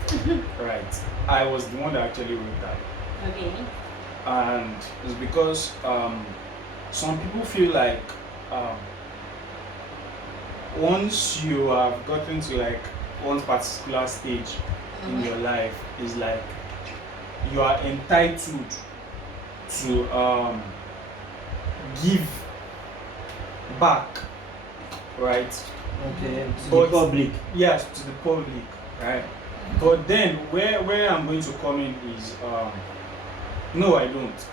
right. I was the one that actually wrote that. Okay. And it's because some people feel like once you have gotten to like one particular stage in your life, is like you are entitled to give back, right? Okay. To But- the public. Yes, to the public, right? But then where I'm going to come in is no, I don't.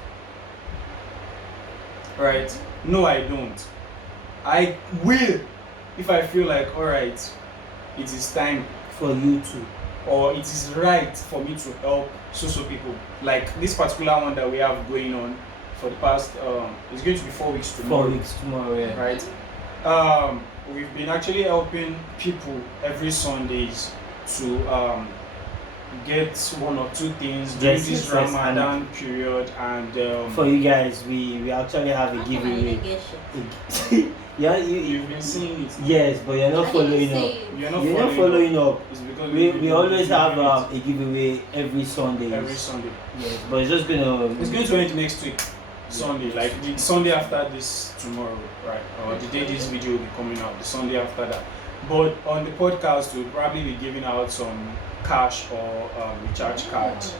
Right? No, I don't. I will if I feel like alright, it is time For you to. or it is right for me to help so people. Like this particular one that we have going on for the past it's going to be 4 weeks tomorrow. 4 weeks tomorrow, yeah. Right? We've been actually helping people every Sundays to get one or two things during Yes, this yes, yes, Ramadan period, and For you guys, we actually have a How come I giveaway. didn't get shit? Yeah, you've been seeing it. yes, but you're not I didn't following say up. it. You're not You're not following following up. It's because We always have it a giveaway every Sunday. every Sunday. Yes, but it's just gonna. It's going to end next week, Sunday, like the Sunday after this tomorrow, right? Or the day this video will be coming out, the Sunday after that. But on the podcast, we'll probably be giving out some cash or recharge cards.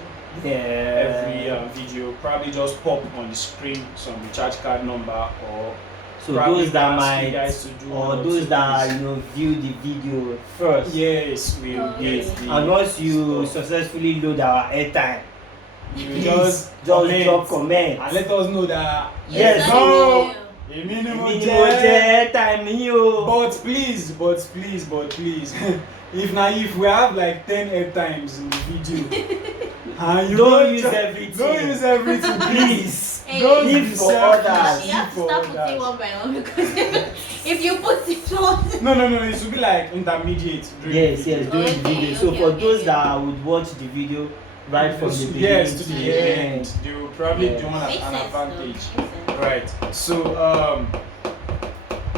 Yeah. Every video, probably just pop on the screen some recharge card number, or So probably those that ask you might, guys to do one or or those two that things. view the video first. Yes, we will Okay. get the And once you stuff. successfully load our airtime, You please just drop comment comment. and let us know that Yes, no, no. a minimum Èmi ni mo jet. jẹ airtime yín o. But please, if we have like 10 airtimes in the video, and you Don't use just- everything. Don't use everything, please. Please. Don't Leave be for selfish. others. You have to For start putting others. one by one because if you put it on. No. It should be like intermediate. during Yes, the video. yes, during the Okay, video. So okay, for okay, those okay. that would watch the video right from the beginning Yes, to the end. They will probably Yes. do an Makes sense, advantage. though. Makes sense. Right. So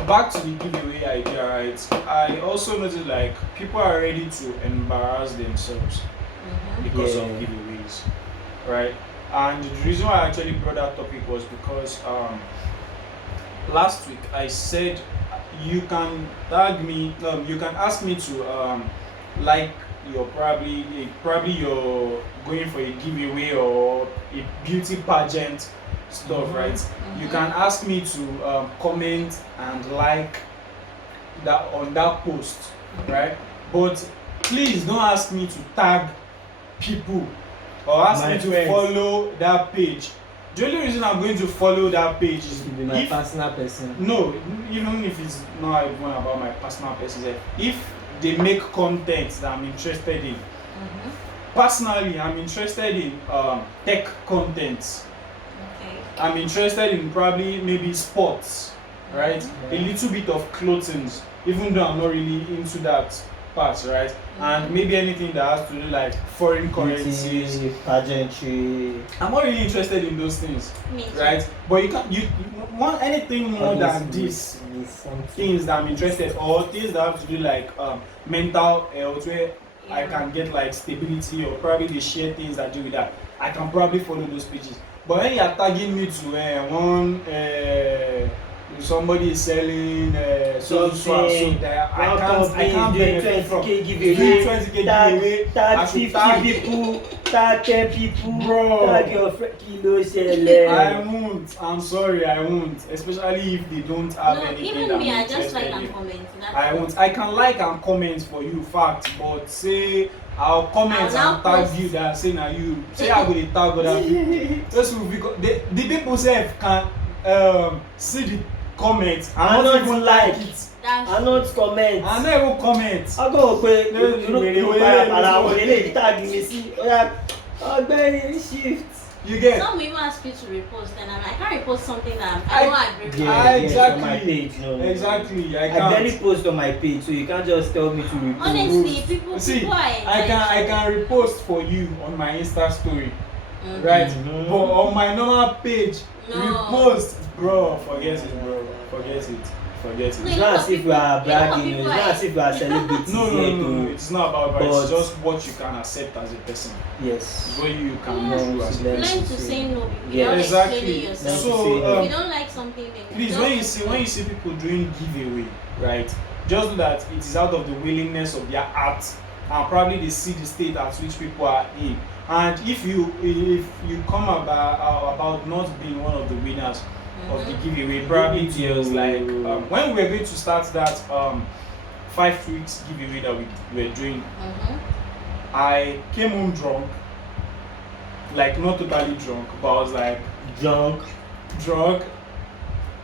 back to the giveaway idea, right? I also noticed like people are ready to embarrass themselves because of Yeah. giveaways, right? And the reason why I actually brought that topic was because last week I said you can tag me, you can ask me to like you're probably you're going for a giveaway or a beauty pageant stuff, right? You can ask me to comment and like that on that post, right? But please don't ask me to tag people or ask My me to friends. follow that page. The only reason I'm going to follow that page is to be my if personal person. no, even if it's not even about my personal person, if they make content that I'm interested in. Personally, I'm interested in tech content. Okay. I'm interested in probably maybe sports, right? A little bit of clothing, even though I'm not really into that part, right? And maybe anything that has to do like foreign currencies. Beauty, pageantry. I'm not really interested in those things, Me too. right? But you want anything more than Obviously, this. it's something. Things that I'm interested, or things that have to do like mental health, where I can get like stability, or probably they share things that do with that. I can probably follow those pages. But when you're tagging me to somebody is selling so Something. that I One can't company is benefit from. doing 20k Doing giveaway. 20k giveaway. I Tag should 50 tag people, tag 10 people, Bro. tag your friend. Kilo ṣẹlẹ̀. I won't. I'm sorry, I won't. Especially if they don't have No, anything even that me, I'm I just like interested and in. comment. That's I it. won't. I can like and comment for you, fact, but say I'll comment I'll and tag post. you that say na you. Say I go dey tag other people. Those people because the people sef can see the comments and not even like it. I not comment. I not even comment. I go pe irú para àwọn eléyìí tag mi sí oya ọgbẹ́ni shift. You get? Some will even ask you to repost, and I can't repost something that I don't agree with. Exactly. On my page, no. Exactly. I barely can't. post on my page, so you can't just tell me to repost. Honestly, people See, are I can repost for you on my Insta story, Mhm. right? Mhm. But on my normal page, No. repost, bro. Forget it, bro. Forget it. Forget it. It's not as if we are bragging, it's people not as if we are celebrities No, here no. It's not about that. But- It's just what you can accept as a person. Yes. What you can Yeah. do as a Learn person. Learn to say no Yeah. without Exactly. explaining yourself. So, So, If you don't like something, then please, don't when you see people doing giveaway, right? Just know that it is out of the willingness of their heart, and probably they see the state at which people are in. And if you come about not being one of the winners of the giveaway, probably it was like when we were going to start that 5 weeks giveaway that we were doing, Mhm. I came home drunk, like not totally drunk, but I was like drunk,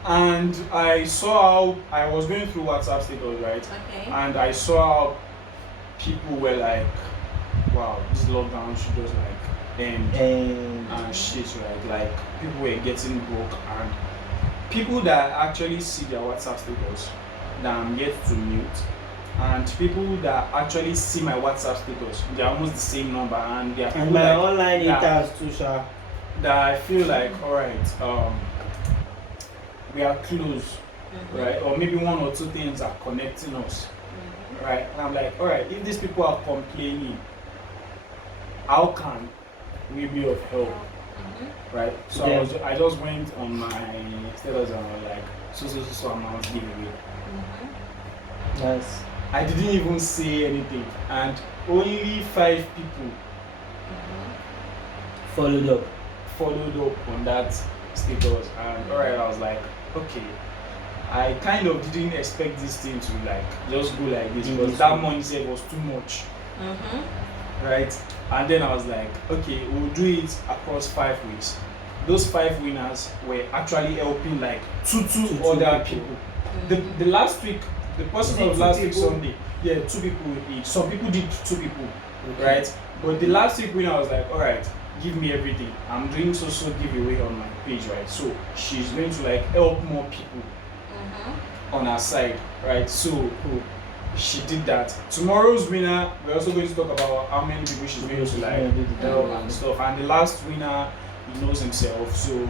and I saw how I was going through WhatsApp status, right? Okay. And I saw how people were like, wow, this lockdown should just like end and shit, right? Like people were getting broke, and people that actually see their WhatsApp status that I'm yet to mute, and people that actually see my WhatsApp status, they're almost the same number, and they are people And my that, online that, haters too, sha. that I feel like, alright, we are close, Mhm. right? Or maybe one or two things are connecting us, Mhm. right? And I'm like, alright, if these people are complaining, how can we be of help, Mhm. right? So Yeah. I just went on my status and I was like, so amount giveaway. Mhm. Nice. I didn't even say anything, and only 5 people Mhm. Followed up. followed up on that status, and alright, I was like, okay, I kind of didn't expect this thing to like just go like this, because that money said was too much, Mhm. right? And then I was like, okay, we'll do it across 5 weeks. Those 5 winners were actually helping like two other people. The last week, the person Did of two last week people? Sunday, yeah, 2 people each. Some people did 2 people, Okay. right? But the last week winner was like, alright, give me everything. I'm doing so giveaway on my page, right? So she's going to like help more people Mhm. on her side, right? So she did that. Tomorrow's winner, we're also going to talk about how many people she's going to like help and stuff. And the last winner, he knows himself, so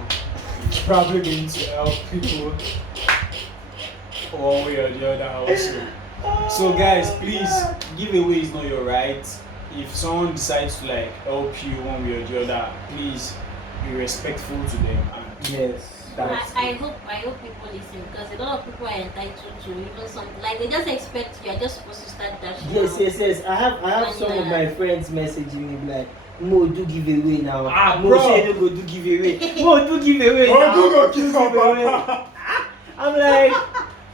he's probably going to help people one way or the other also. So guys, please, giveaway is not your right. If someone decides to like help you one way or the other, please be respectful to them. And Yes. that's I hope people listen, because a lot of people are entitled to even something like they just expect you are just supposed to start dashing out. Yes. I have some of my friends messaging me like, Mo do giveaway now. Mo bro. say no go do giveaway. Mo do giveaway now. go Do giveaway. I'm like,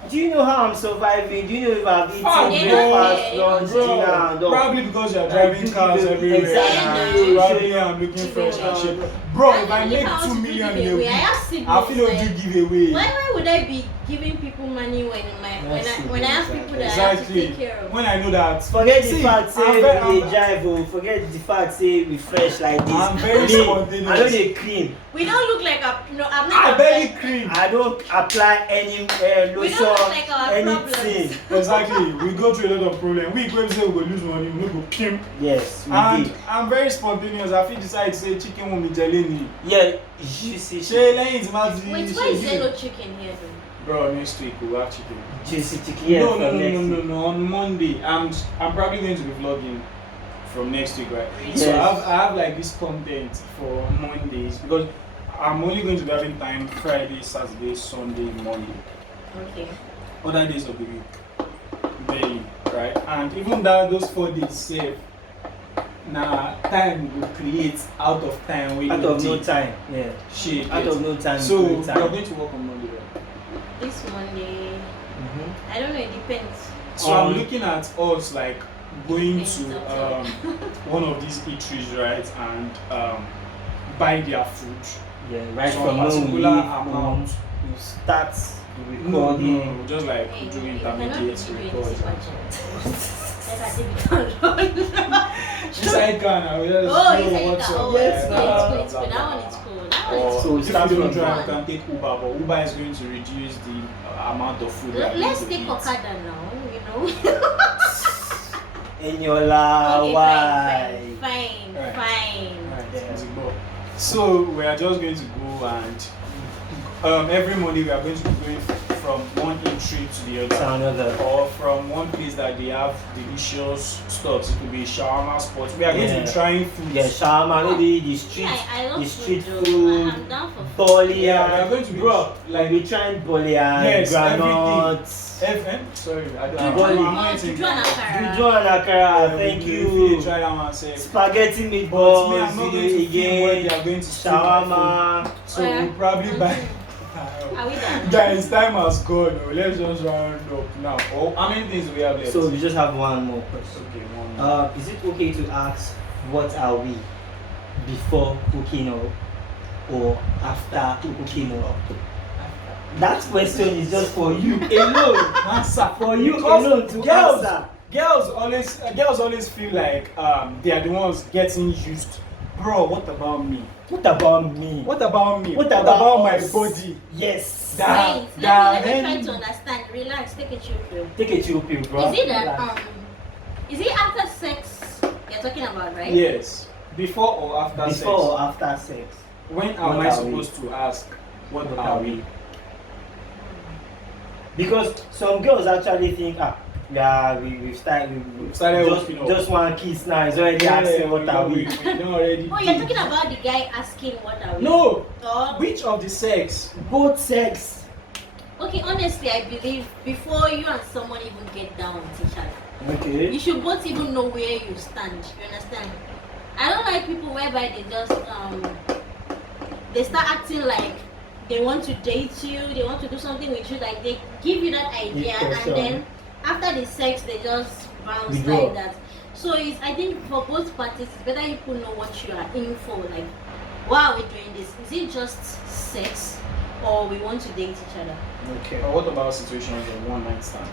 do you know how I'm surviving? Do you know if I've eaten breakfast, lunch, dinner, and all? Probably because you're driving cars everywhere. Exactly. Probably I'm looking fresh and shit. Bro, if I make 2 million in a week, I feel like do giveaway. Why would I be giving people money when I have people that I have to Exactly. take care of? When I know that. Forget the See, fact say I'm very- we dey drive o. Forget the fact say we fresh like this. I'm very Me, spontaneous. I no dey clean. We don't look like I'm I not. barely cream. I don't apply any We lotion, don't look like our anything. Exactly. We go through a lot of problems. We go say we go lose money, we no go kim. Yes, we And did. I'm very spontaneous. I feel decide to say chicken won't be jelly me. Yeah, you see, Ṣé lẹ́yìn tí máa ti Wait, why is there no chicken here though? Bro, next week we'll have chicken. juicy chicken. Yeah, No, from next week. no. On Monday, I'm probably going to be vlogging from next week, right? Yes. So I have like this content for Mondays, because I'm only going to be having time Friday, Saturday, Sunday, Monday. Okay. Other days of the week, barely, right? And even those 4 days save, time will create out of time. Out of no time. Yeah. Shit. Out of no time. So no we time. are going to work on Monday, right? This Monday, Mhm. I don't know. It depends. So I'm looking at us like going to one of these eateries, right, and buy their food. Yeah, right So from a when we particular leave amount. home, you start the No, recording. just like Hey, doing you cannot intermediate be doing records. this budget. Let us take it down. Yes, I can. I will just Oh, know you said what's that. up. Oh, Yes, it's blah, cool, blah, it's cool, it's blah, cool. That blah, one is blah. cool. That Or one is So cool. if start you don't from drive, one. you can take Uber, but Uber is going to reduce the amount of food. we are Let's going to take eat. Okada now, you know. Eniola, Okay, why? fine. Right, Yeah. easy go. So we are just going to go and every morning we are going to be going from one eatery to the To other, another. or from one place that they have delicious stuff. It could be shawarma spots. We are going to Yeah. be trying food. Yeah, shawarma, maybe the street, Yeah, I love the street food. food, I'm down for food. Boli, Yeah, we are going to be bro. like we trying Boli and Yes, granuts. Sorry, I don't Juju, Boli. I'm not eating Juju and akara. Juju and akara, Yeah, thank we you. try that one, say. Spaghetti But me, meatballs, I'm not going to film where they are going to steal my shawarma. food. So Oh, yeah. we'll probably buy. Are we done? Guys, time has gone. Oh. Let's just round up now. Oh, how many things do we have left? So we just have one more question. Okay, one more. Is it okay to ask what are we before hooking up or after hooking up? That question is just for you alone. Answer For you Because alone to girls, answer. girls always feel like they are the ones getting used. Bro, what about me? What about me? What about me? What about my us? body? Yes. That- Wait, that let me try hen- to understand. Relax, take a chill pill. Take a chill pill, bro. Is it that Relax. is it after sex you're talking about, right? Yes. Before or after Before sex? or after sex? When What am I are we? supposed to ask? What What are are we? we? Because some girls actually think, yeah, we've started hooking up. just one kiss now. It's already asking what are we? We don't already. Oh, you're talking about the guy asking what are we? No. Or, Which of the sex? Both sex. okay, honestly, I believe before you and someone even get down with each other, Okay. you should both even know where you stand. You understand? I don't like people whereby they just they start acting like they want to date you, they want to do something with you, like they give you that idea, Yeah, and then after the sex they just bounce Withdraw. like that. So it's, I think for both parties it's better you know what you are in for. Like, why are we doing this? Is it just sex, or we want to date each other? Okay. Or what about situations of one night stand?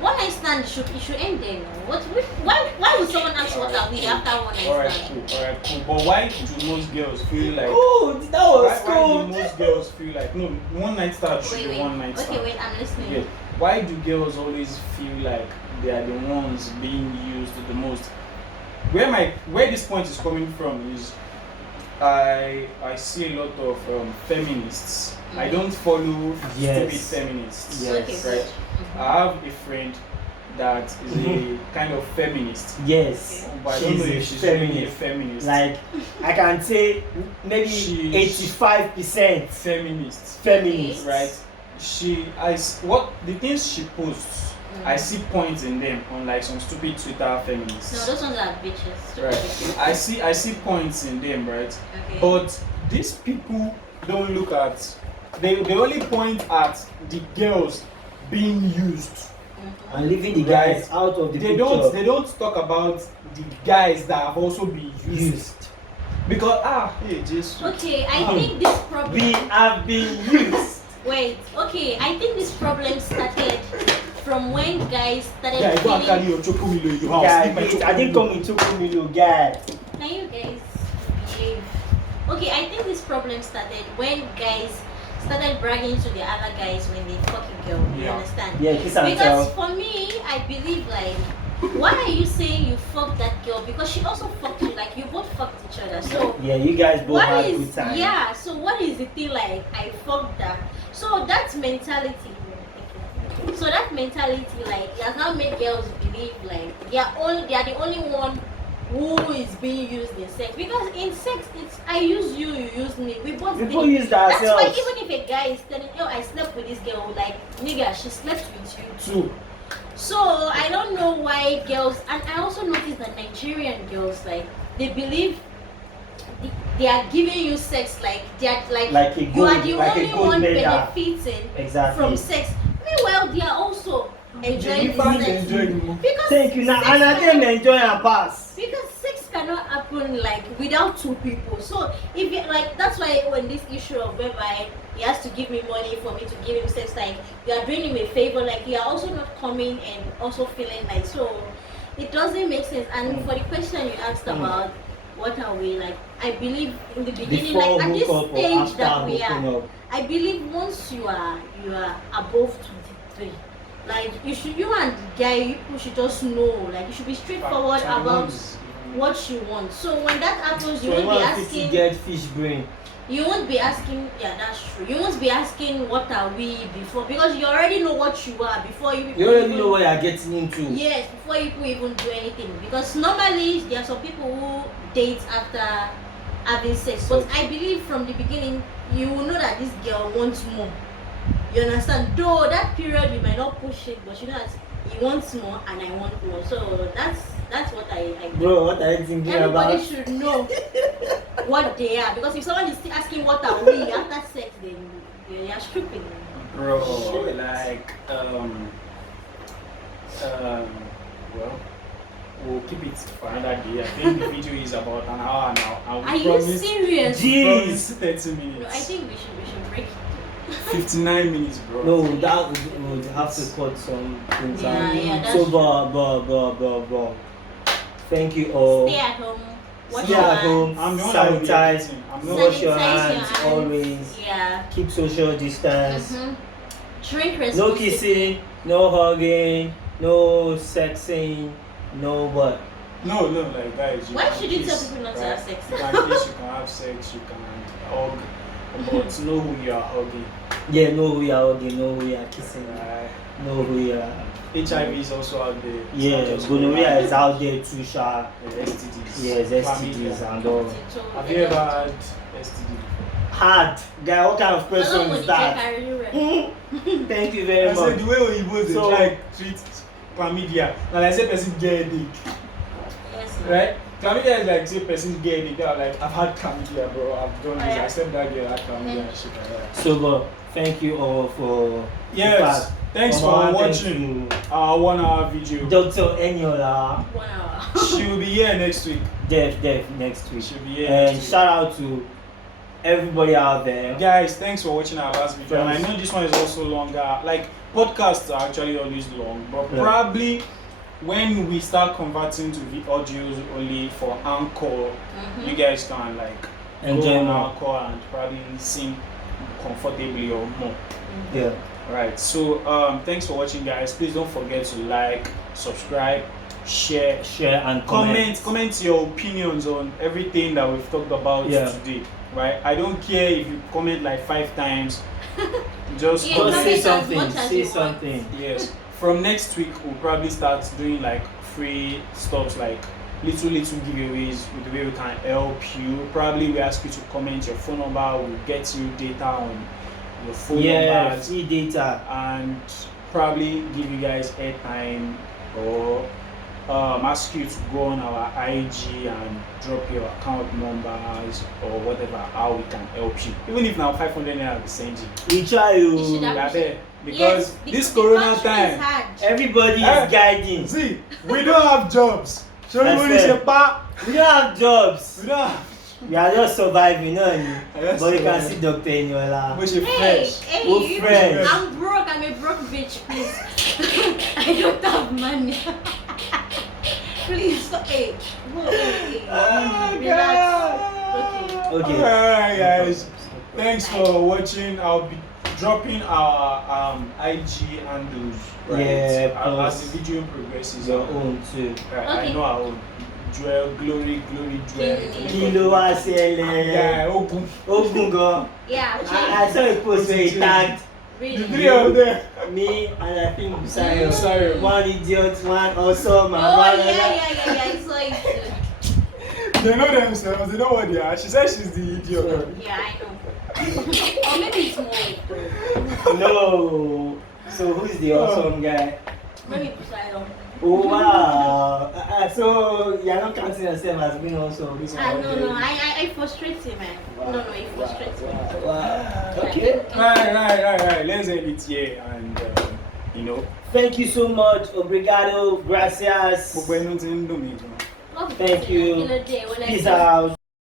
One night stand should end there. No? Why would someone ask what are we after one night Alright, stand? cool. Alright, cool. But why do most girls feel like? Oh, that was Why do cool. most girls feel like no one night stand should be Wait. one night stand? Okay, wait, I'm listening. Yeah. Why do girls always feel like they are the ones being used the most? Where this point is coming from is I see a lot of feminists. I don't follow Yes. stupid feminists. Yes. Okay, Right. good. I have a friend that is a kind of feminist. Yes. But I don't know if she's really a feminist. Like, I can say maybe She- 85% feminist. feminist. Right. The things she posts, I see points in them, unlike some stupid Twitter feminists. No, those ones are bitches. Stupid bitches. Right. I see points in them, right? Okay. But these people don't look at they only point at the girls being used. And leaving the guys out of the They picture. don't talk about the guys that have also been used. Because hey Jesus. Okay, I think this problem. We have been used. Wait, okay, I think this problem started from when guys started Yeah, go and carry feeling. your chocolate in your house. Guy, Leave my I didn't chocolate. come in Chokomilo, guy. Can you guys behave? Okay, I think this problem started when guys started bragging to the other guys when they fuck a girl. You Yeah. understand? Yeah, kiss and Because tell. for me, I believe like, why are you saying you fucked that girl? Because she also fucked you. Like you both fucked each other. So Yeah, you guys both what had is good time. yeah? So what is the thing like? I fucked that. So that mentality. So that mentality like it has now made girls believe like they are the only one who is being used in sex, because in sex it's I use you, you use me, we both People did it. use That's why ourselves. even if a guy is telling you, I slept with this girl, like nigga, she slept with you too. So I don't know why girls, and I also noticed that Nigerian girls like they believe they are giving you sex like they are Like a you are gold- the like a only gold one medal. benefiting Exactly. from sex. Meanwhile, they are also enjoying If I the sex. enjoy the movie. Because Thank you. Now, sex and I cannot- them enjoy and pass. because sex cannot happen like without two people. So if you, like that's why when this issue of whereby he has to give me money for me to give him sex, like you are doing him a favor, like you are also not coming and also feeling like, so it doesn't make sense. And for the question you asked about what are we like, I believe in the beginning, Before like at this hook up or stage after that we hooking are, up. I believe once you are above 23, like you and the guy, you should just know, like you should be straightforward about what you want. So when that happens, you So won't be 150 asking. get fish brain. You won't be asking. Yeah, that's true. You won't be asking what are we before, because you already know what you are before you. You already know what you're getting into. Yes, before you even do anything. Because normally there are some people who date after having sex, but I believe from the beginning you will know that this girl wants more. You understand? Though that period you might not push it, but you know that he wants more and I want more. So that's what I Bro, what are you thinking everybody about? should know what they are, because if someone is still asking what are we after sex, then they are stripping. Bro, like well, we'll keep it for another day. I think the video is about an hour now, and we Are you promised serious? Jeez. 30 No, I minutes. think we should break it. 59 minutes, bro. No, that would have to cut some things Yeah, out. yeah, that's So, true. but. Thank you all. Stay at home. Wash Stay your at hands. home. I'm the one that will be Sanitize. editing. I'm not Wash your Sanitize hands always. Yeah. Keep social distance. Drink No responsibly. kissing, no hugging, no sexing, no what. No, like guys. Why can should you tell kiss, people not to right? have sex? You can kiss, you can have sex, you can hug, but know who you are hugging. Yeah, know who you are hugging, know who you are kissing, Right? know who you are. HIV is also out there. It's not Yeah, just gonorrhea is out there too, Sha. STDs. Yes, STDs Chlamydia. and all. Have you ever had STD? Hard. Guy, what kind of question is that? Thank you very I said much. the way Oyinbo dey So- try treat chlamydia, na like say person get headache, Yes. right? Chlamydia is like say person get headache. They are like, I've had chlamydia, bro. I've done this. I said that girl had chlamydia and shit like that. So, but thank you all for. Yes. Thanks for watching our 1 hour video. Dr. Eniola. 1 hour. She will be here next week. Def next week. She'll be here And next week. shout out to everybody out there. Guys, thanks for watching our last video. And I know this one is also longer. Like podcasts are actually always long, but Yeah. probably when we start converting to the audios only for Anchor, you guys can like Enjoy go on more. Anchor and probably listen comfortably or more. Yeah. Right. So thanks for watching, guys. Please don't forget to like, subscribe, share, Share and comment. comment your opinions on everything that we've talked about Yeah. today. Right? I don't care if you comment like 5 times. Just Yeah, Just comment. say comment as something. much as Say you want. something. Yes. From next week, we'll probably start doing like free stuff, like little giveaways with the way we can help you. Probably we ask you to comment your phone number. We'll get you data on your phone Yeah, numbers, free data. and probably give you guys airtime or ask you to go on our IG and drop your account numbers or whatever, how we can help you. Even if now 500 naira we send you. We try You you. should We have- are there. Because Yes, this the corona country time, is hard. Everybody Eh? is guiding. see, we don't have jobs. So I we only swear. say pa. We don't have jobs. We don't have. We are just surviving, no? just But you can surviving. see Dr. Eniola. Which is Hey, fresh. hey, We're you- friends. I'm broke. I'm a broke bitch, please. I don't have money. Please, stop. Hey, whoa, hey, relax. Okay. Okay. Alright, guys. Thanks for watching. I'll be dropping our IG handles Yeah, as plus the video progresses. Your own too. Right, I Okay. know our own. Jewel, glory, Jewel. Kí ló wá ṣẹlẹ̀? Yeah, open. Ogun gan. Yeah, I saw a post where he tagged The really. three of them. me and I think Busayo. Busayo. One idiot, one awesome, and Oh, one yeah, other. yeah. I saw it too. They know themselves. They know what they are. She said she's the idiot. Yeah, I know. Or maybe it's more. No. So who's the awesome guy? Maybe Busayo. Oh wow. So you're not counting yourself as being also this one. No. I frustrate him, man. No, it frustrates me. Wow. Okay. Right. Let's end it here. And you know. Thank you so much. Obrigado. Gracias. Gbogbo ẹnu ti ń dùn mí jù. Thank you. Kí ló dé? Wọ́n lè Peace ṣe- out.